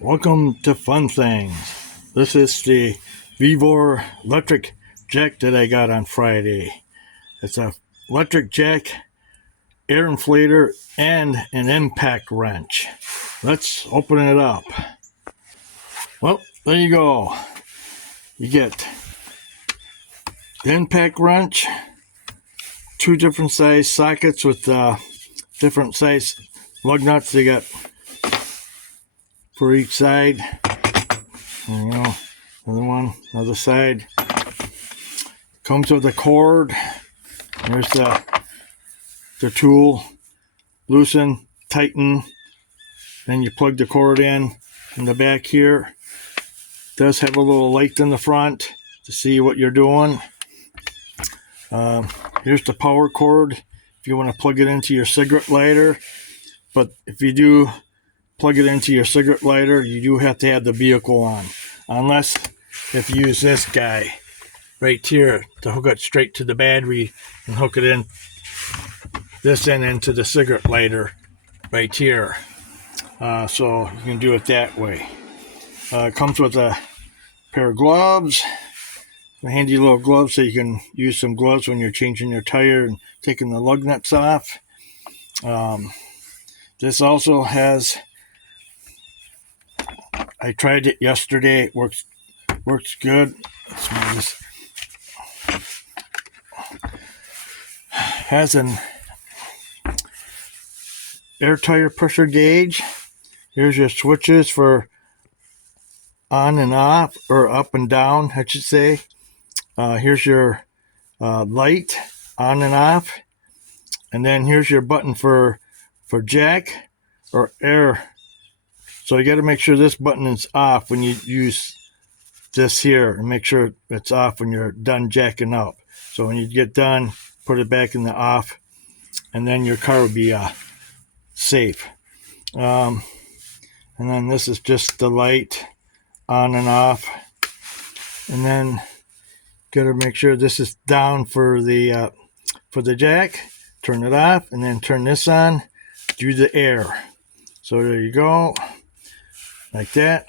Welcome to Fun Things. This is the VEVOR electric jack that I got on Friday. It's a electric jack, air inflator, and an impact wrench. Let's open it up. Well, there you go. You get the impact wrench, two different size sockets with different size lug nuts they got for each side. There you go. Another one, other side. Comes with a cord. There's the tool. Loosen, tighten. Then you plug the cord in the back here. It does have a little light in the front to see what you're doing. Here's the power cord if you want to plug it into your cigarette lighter. But if you do plug it into your cigarette lighter, you do have to have the vehicle on. Unless if you use this guy right here to hook it straight to the battery and hook it in this end into the cigarette lighter right here. So you can do it that way. It comes with a pair of gloves, a handy little gloves so you can use some gloves when you're changing your tire and taking the lug nuts off. This also has, I tried it yesterday, it works good. Has an air tire pressure gauge. Here's your switches for on and off, or up and down, I should say. Here's your light on and off. And then here's your button for jack or air. So you got to make sure this button is off when you use this here, and make sure it's off when you're done jacking up. So when you get done, put it back in the off, and then your car will be safe. And then this is just the light on and off. And then got to make sure this is down for the jack. Turn it off, and then turn this on. Do the air. So there you go. Like that.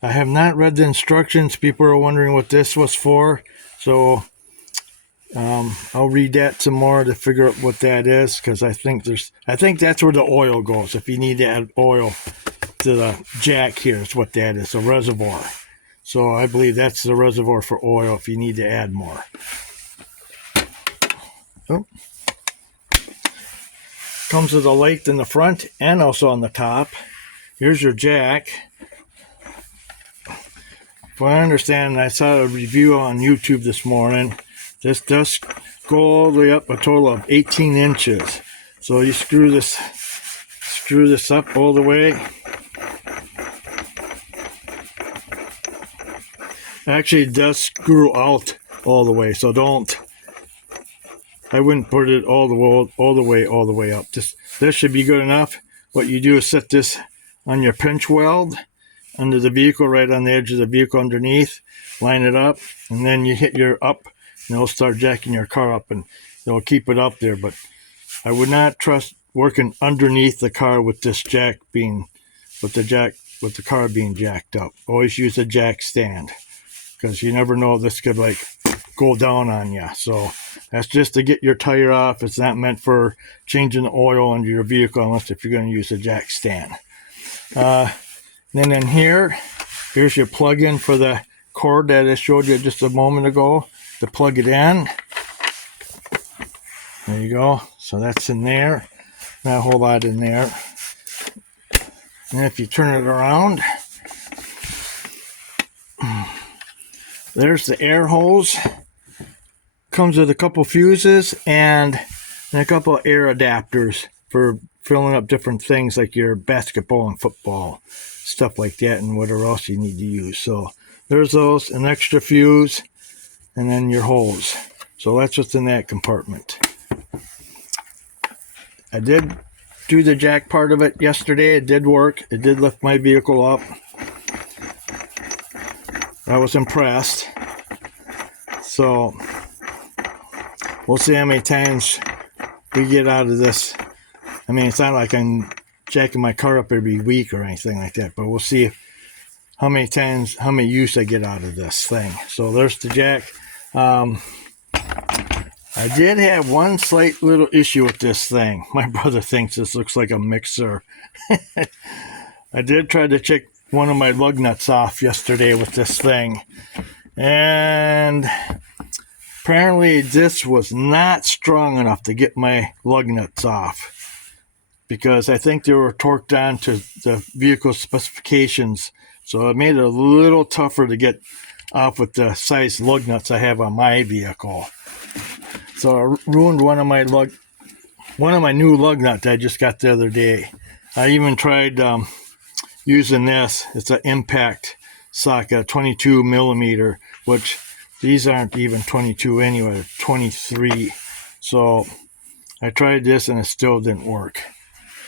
I have not read the instructions. People are wondering what this was for. So I'll read that some more to figure out what that is, because I think that's where the oil goes. If you need to add oil to the jack here, is what that is, a reservoir. So I believe that's the reservoir for oil if you need to add more. Oh. Comes with a light in the front and also on the top. Here's your jack. From what I understand, I saw a review on YouTube this morning. This does go all the way up a total of 18 inches. So you screw this up all the way. Actually, it does screw out all the way. So I wouldn't put it all the way up. This should be good enough. What you do is set this on your pinch weld under the vehicle, right on the edge of the vehicle underneath. Line it up, and then you hit your up, and it'll start jacking your car up, and it'll keep it up there. But I would not trust working underneath the car with this jack with the car being jacked up. Always use a jack stand, because you never know, this could go down on you. So that's just to get your tire off. It's not meant for changing the oil under your vehicle, unless if you're going to use a jack stand. Then in here's your plug-in for the cord that I showed you just a moment ago to plug it in. There you go. So that's in there. Not a whole lot in there. And if you turn it around, there's the air hose. Comes with a couple fuses and a couple of air adapters for filling up different things like your basketball and football, stuff like that, and whatever else you need to use. So there's those, an extra fuse, and then your hose. So that's what's in that compartment. I did do the jack part of it yesterday. It did work. It did lift my vehicle up. I was impressed. So we'll see how many times we get out of this. I mean, it's not like I'm jacking my car up every week or anything like that, but we'll see how many use I get out of this thing. So there's the jack. I did have one slight little issue with this thing. My brother thinks this looks like a mixer. I did try to check one of my lug nuts off yesterday with this thing, and apparently this was not strong enough to get my lug nuts off, because I think they were torqued on to the vehicle specifications, so it made it a little tougher to get off with the size lug nuts I have on my vehicle. So I ruined one of my new lug nuts I just got the other day. I even tried using this. It's an impact socket, 22 millimeter, which these aren't even 22 anyway, they're 23. So I tried this and it still didn't work.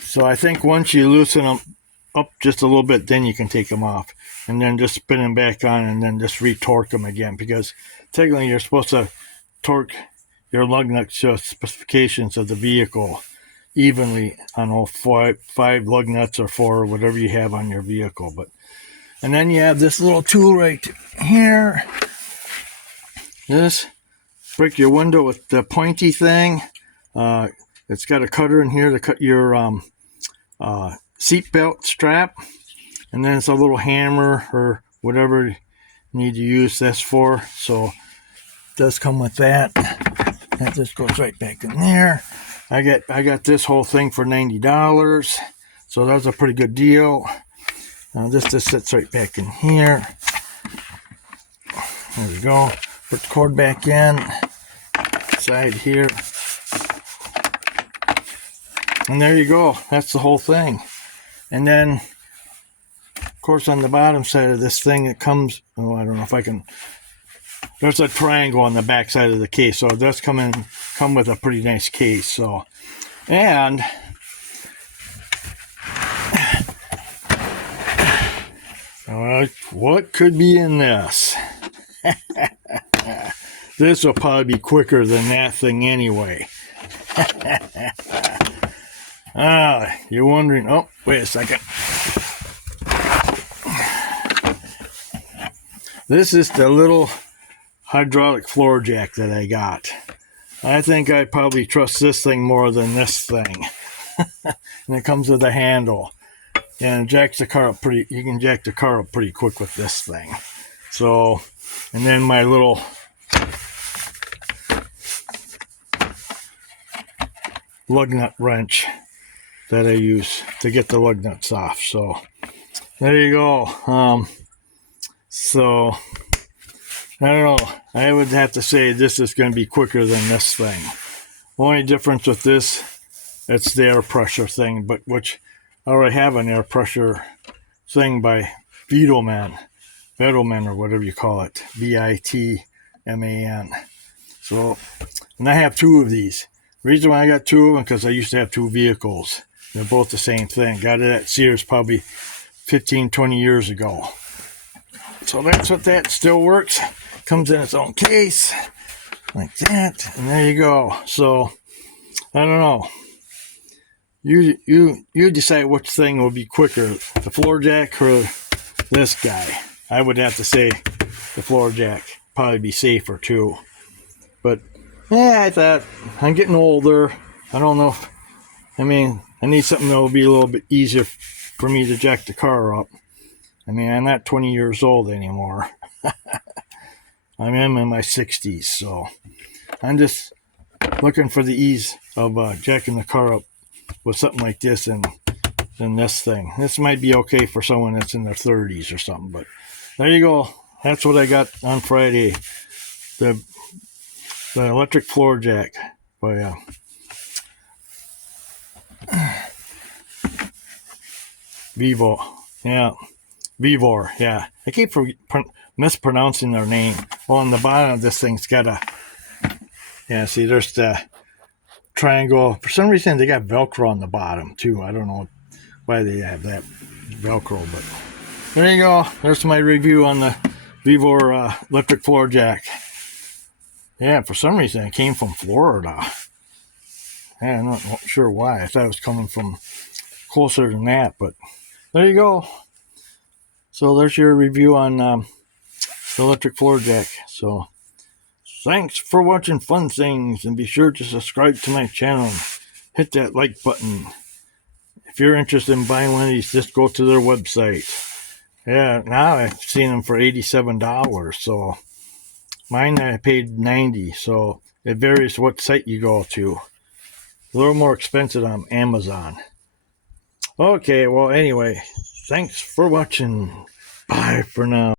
So I think once you loosen them up just a little bit, then you can take them off, and then just spin them back on and then just re-torque them again, because technically you're supposed to torque your lug nuts to specifications of the vehicle evenly on all five lug nuts or four, or whatever you have on your vehicle. And then you have this little tool right here. This, break your window with the pointy thing. It's got a cutter in here to cut your seat belt strap, and then it's a little hammer or whatever you need to use this for. So it does come with that. That just goes right back in there. I got this whole thing for $90, so that was a pretty good deal. This just sits right back in here. There we go. Put the cord back in. Side here. And there you go. That's the whole thing. And then, of course, on the bottom side of this thing, it comes, oh, I don't know if I can, there's a triangle on the back side of the case, so it does come with a pretty nice case. So, and what could be in this? This will probably be quicker than that thing anyway. You're wondering, oh, wait a second. This is the little hydraulic floor jack that I got. I think I probably trust this thing more than this thing. And it comes with a handle. And it jacks the car up you can jack the car up pretty quick with this thing. So, and then my little lug nut wrench that I use to get the lug nuts off. So, there you go. So, I don't know. I would have to say this is going to be quicker than this thing. Only difference with this, it's the air pressure thing, but which I already have an air pressure thing by VEVOR or whatever you call it, VITMAN. So, and I have two of these. The reason why I got two of them, because I used to have two vehicles. They're both the same thing. Got it at Sears probably 15, 20 years ago. So that's what that still works. Comes in its own case, like that, and there you go. So, I don't know. You decide which thing will be quicker, the floor jack or this guy. I would have to say the floor jack. Probably be safer too. But, yeah, I thought, I'm getting older. I don't know if, I need something that will be a little bit easier for me to jack the car up. I'm not 20 years old anymore. I am in my 60s, so I'm just looking for the ease of jacking the car up with something like this and then this thing. This might be okay for someone that's in their 30s or something, but there you go. That's what I got on Friday. The electric floor jack by VEVOR. Yeah. VEVOR, yeah. I keep mispronouncing their name. Well, on the bottom of this thing's got see, there's the triangle. For some reason, they got Velcro on the bottom, too. I don't know why they have that Velcro, but there you go. There's my review on the VEVOR electric floor jack. Yeah, for some reason, it came from Florida. Yeah, I'm not sure why. I thought it was coming from closer than that, but there you go. So there's your review on the electric floor jack. So thanks for watching Fun Things, and be sure to subscribe to my channel. Hit that like button. If you're interested in buying one of these, just go to their website. Yeah, now I've seen them for $87. So mine I paid $90. So it varies what site you go to. A little more expensive on Amazon. Okay, well, anyway, thanks for watching. Bye for now.